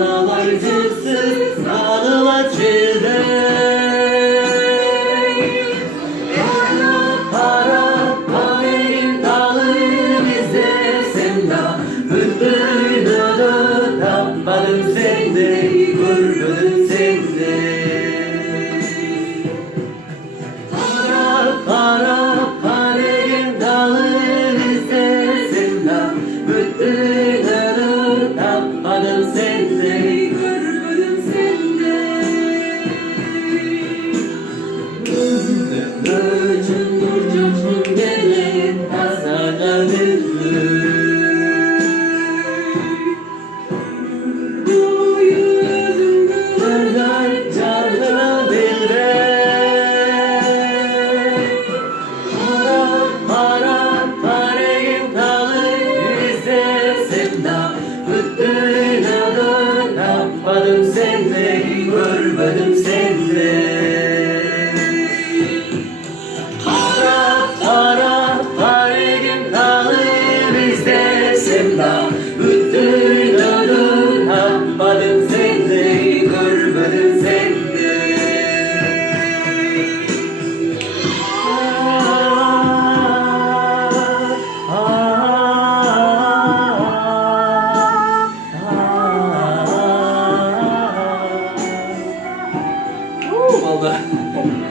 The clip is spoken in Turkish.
dağlar çıksın, dağlar çilde. Para, parayın dalı bize senda. Müttüydü tapmadım sende, görmedim sende. Para, para, parayın dalı bize senda. Müttüydü tapmadım sende, görmedim sende. Çocuğum gelin pazara döndü. Tapmadım sende, görmedim sende. Para, para, parayın dalı bizde sevda. Bütün ömrüm tapmadım sende, görmedim sende. Vallahi.